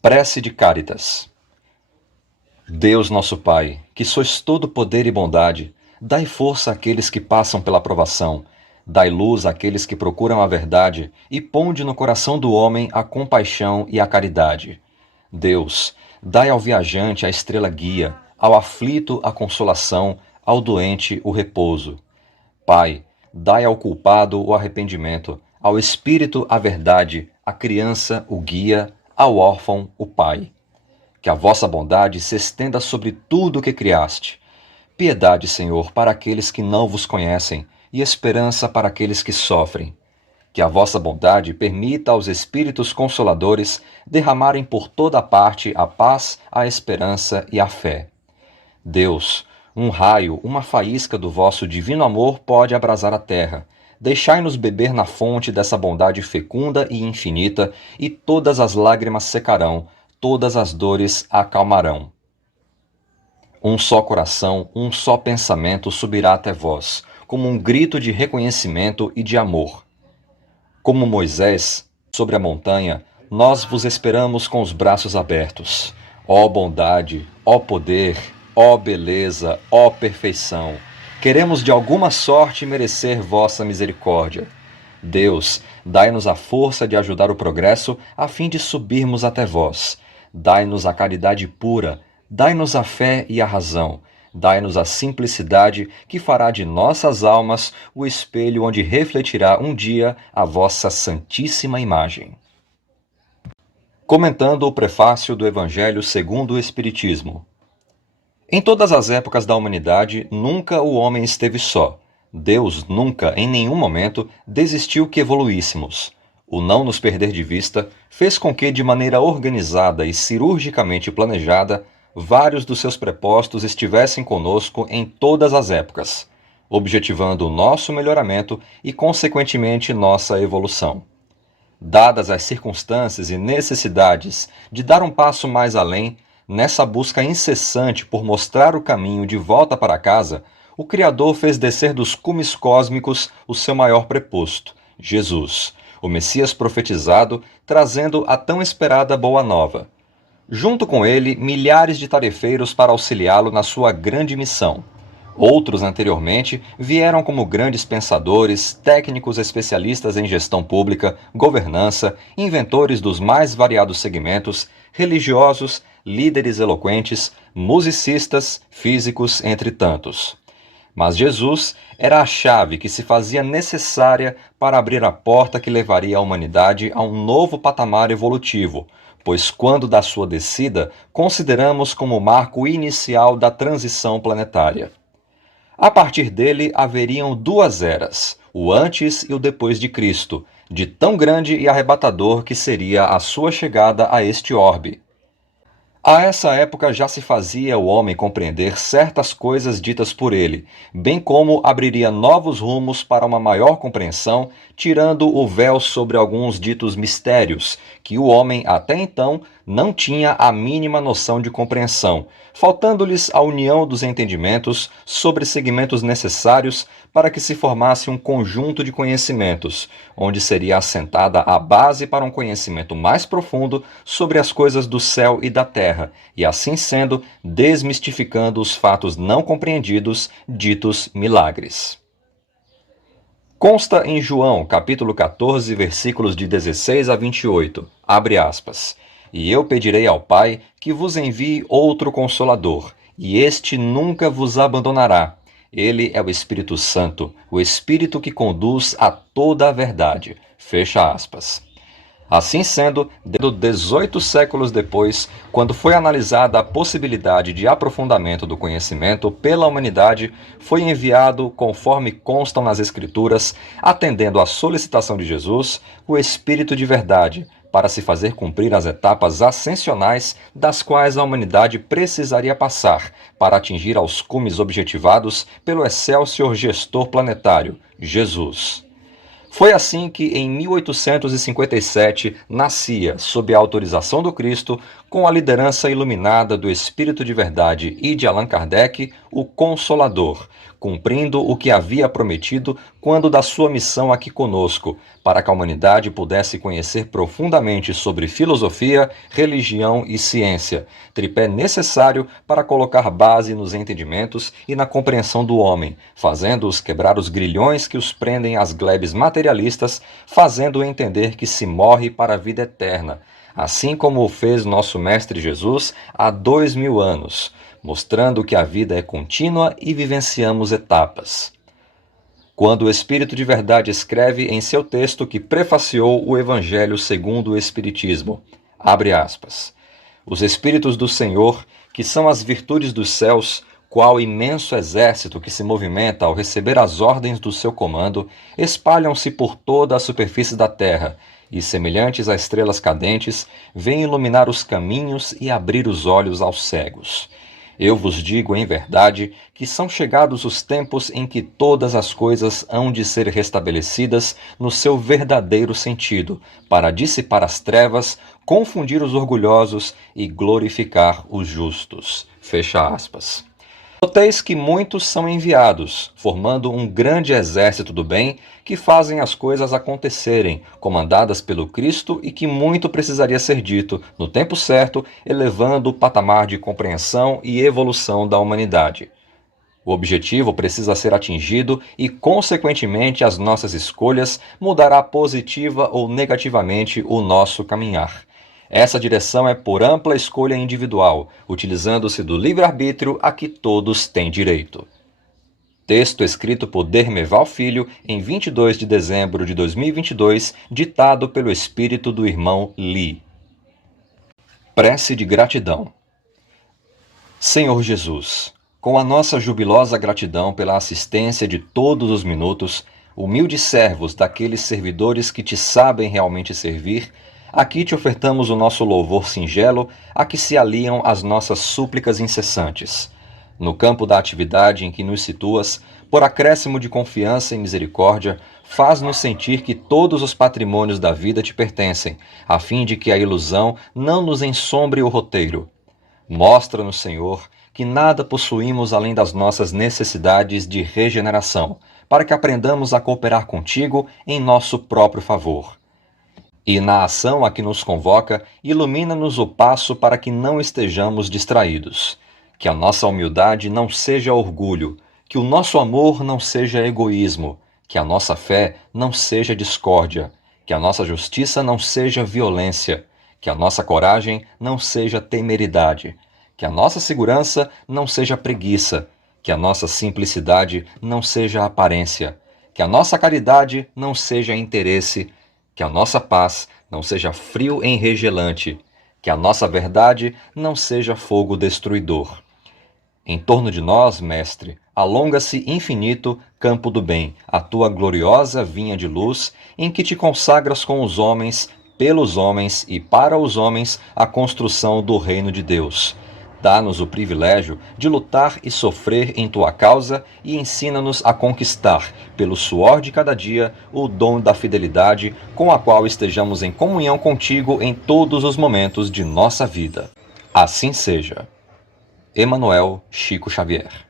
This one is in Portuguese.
Prece de Cáritas. Deus nosso Pai, que sois todo poder e bondade, dai força àqueles que passam pela provação, dai luz àqueles que procuram a verdade e ponde no coração do homem a compaixão e a caridade. Deus, dai ao viajante a estrela guia, ao aflito a consolação, ao doente o repouso. Pai, dai ao culpado o arrependimento, ao espírito a verdade, à criança o guia, ao órfão o pai. Que a vossa bondade se estenda sobre tudo o que criaste. Piedade, Senhor, para aqueles que não vos conhecem, e esperança para aqueles que sofrem. Que a vossa bondade permita aos Espíritos Consoladores derramarem por toda parte a paz, a esperança e a fé. Deus, um raio, uma faísca do vosso divino amor pode abrasar a terra. Deixai-nos beber na fonte dessa bondade fecunda e infinita, e todas as lágrimas secarão, todas as dores acalmarão. Um só coração, um só pensamento subirá até vós, como um grito de reconhecimento e de amor. Como Moisés, sobre a montanha, nós vos esperamos com os braços abertos. Ó bondade, ó poder, ó beleza, ó perfeição! Queremos de alguma sorte merecer vossa misericórdia. Deus, dai-nos a força de ajudar o progresso a fim de subirmos até vós. Dai-nos a caridade pura, dai-nos a fé e a razão. Dai-nos a simplicidade que fará de nossas almas o espelho onde refletirá um dia a vossa santíssima imagem. Comentando o prefácio do Evangelho segundo o Espiritismo. Em todas as épocas da humanidade, nunca o homem esteve só. Deus nunca, em nenhum momento, desistiu que evoluíssemos. O não nos perder de vista fez com que, de maneira organizada e cirurgicamente planejada, vários dos seus prepostos estivessem conosco em todas as épocas, objetivando o nosso melhoramento e, consequentemente, nossa evolução. Dadas as circunstâncias e necessidades de dar um passo mais além, nessa busca incessante por mostrar o caminho de volta para casa, o Criador fez descer dos cumes cósmicos o seu maior preposto, Jesus, o Messias profetizado, trazendo a tão esperada Boa Nova. Junto com ele, milhares de tarefeiros para auxiliá-lo na sua grande missão. Outros, anteriormente, vieram como grandes pensadores, técnicos especialistas em gestão pública, governança, inventores dos mais variados segmentos, religiosos, líderes eloquentes, musicistas, físicos, entre tantos. Mas Jesus era a chave que se fazia necessária para abrir a porta que levaria a humanidade a um novo patamar evolutivo, pois quando da sua descida, consideramos como o marco inicial da transição planetária. A partir dele haveriam duas eras, o antes e o depois de Cristo, de tão grande e arrebatador que seria a sua chegada a este orbe. A essa época já se fazia o homem compreender certas coisas ditas por ele, bem como abriria novos rumos para uma maior compreensão, tirando o véu sobre alguns ditos mistérios, que o homem até então não tinha a mínima noção de compreensão, faltando-lhes a união dos entendimentos sobre segmentos necessários para que se formasse um conjunto de conhecimentos, onde seria assentada a base para um conhecimento mais profundo sobre as coisas do céu e da terra, e assim sendo, desmistificando os fatos não compreendidos, ditos milagres. Consta em João, capítulo 14, versículos de 16 a 28, abre aspas, "E eu pedirei ao Pai que vos envie outro Consolador, e este nunca vos abandonará. Ele é o Espírito Santo, o Espírito que conduz a toda a verdade." Fecha aspas. Assim sendo, 18 séculos depois, quando foi analisada a possibilidade de aprofundamento do conhecimento pela humanidade, foi enviado, conforme constam nas Escrituras, atendendo à solicitação de Jesus, o Espírito de verdade, para se fazer cumprir as etapas ascensionais das quais a humanidade precisaria passar para atingir aos cumes objetivados pelo excelsior gestor planetário, Jesus. Foi assim que, em 1857, nascia, sob a autorização do Cristo, com a liderança iluminada do Espírito de Verdade e de Allan Kardec, o Consolador, cumprindo o que havia prometido quando da sua missão aqui conosco, para que a humanidade pudesse conhecer profundamente sobre filosofia, religião e ciência, tripé necessário para colocar base nos entendimentos e na compreensão do homem, fazendo-os quebrar os grilhões que os prendem às glebes materialistas, fazendo-o entender que se morre para a vida eterna, assim como o fez nosso Mestre Jesus há 2000 anos, mostrando que a vida é contínua e vivenciamos etapas. Quando o Espírito de Verdade escreve em seu texto que prefaciou o Evangelho segundo o Espiritismo, abre aspas, os Espíritos do Senhor, que são as virtudes dos céus, qual imenso exército que se movimenta ao receber as ordens do seu comando, espalham-se por toda a superfície da terra, e, semelhantes a estrelas cadentes, vêm iluminar os caminhos e abrir os olhos aos cegos. Eu vos digo em verdade que são chegados os tempos em que todas as coisas hão de ser restabelecidas no seu verdadeiro sentido, para dissipar as trevas, confundir os orgulhosos e glorificar os justos. Fecha aspas. Noteis que muitos são enviados, formando um grande exército do bem, que fazem as coisas acontecerem, comandadas pelo Cristo e que muito precisaria ser dito, no tempo certo, elevando o patamar de compreensão e evolução da humanidade. O objetivo precisa ser atingido e, consequentemente, as nossas escolhas mudará positiva ou negativamente o nosso caminhar. Essa direção é por ampla escolha individual, utilizando-se do livre-arbítrio a que todos têm direito. Texto escrito por Dermeval Filho em 22 de dezembro de 2022, ditado pelo espírito do irmão Lee. Prece de gratidão. Senhor Jesus, com a nossa jubilosa gratidão pela assistência de todos os minutos, humildes servos daqueles servidores que te sabem realmente servir, aqui te ofertamos o nosso louvor singelo, a que se aliam as nossas súplicas incessantes. No campo da atividade em que nos situas, por acréscimo de confiança e misericórdia, faz-nos sentir que todos os patrimônios da vida te pertencem, a fim de que a ilusão não nos ensombre o roteiro. Mostra-nos, Senhor, que nada possuímos além das nossas necessidades de regeneração, para que aprendamos a cooperar contigo em nosso próprio favor. E na ação a que nos convoca, ilumina-nos o passo para que não estejamos distraídos. Que a nossa humildade não seja orgulho, que o nosso amor não seja egoísmo, que a nossa fé não seja discórdia, que a nossa justiça não seja violência, que a nossa coragem não seja temeridade, que a nossa segurança não seja preguiça, que a nossa simplicidade não seja aparência, que a nossa caridade não seja interesse, que a nossa paz não seja frio enregelante, que a nossa verdade não seja fogo destruidor. Em torno de nós, Mestre, alonga-se infinito campo do bem, a tua gloriosa vinha de luz, em que te consagras com os homens, pelos homens e para os homens a construção do reino de Deus. Dá-nos o privilégio de lutar e sofrer em tua causa e ensina-nos a conquistar, pelo suor de cada dia, o dom da fidelidade com a qual estejamos em comunhão contigo em todos os momentos de nossa vida. Assim seja. Emanuel Chico Xavier.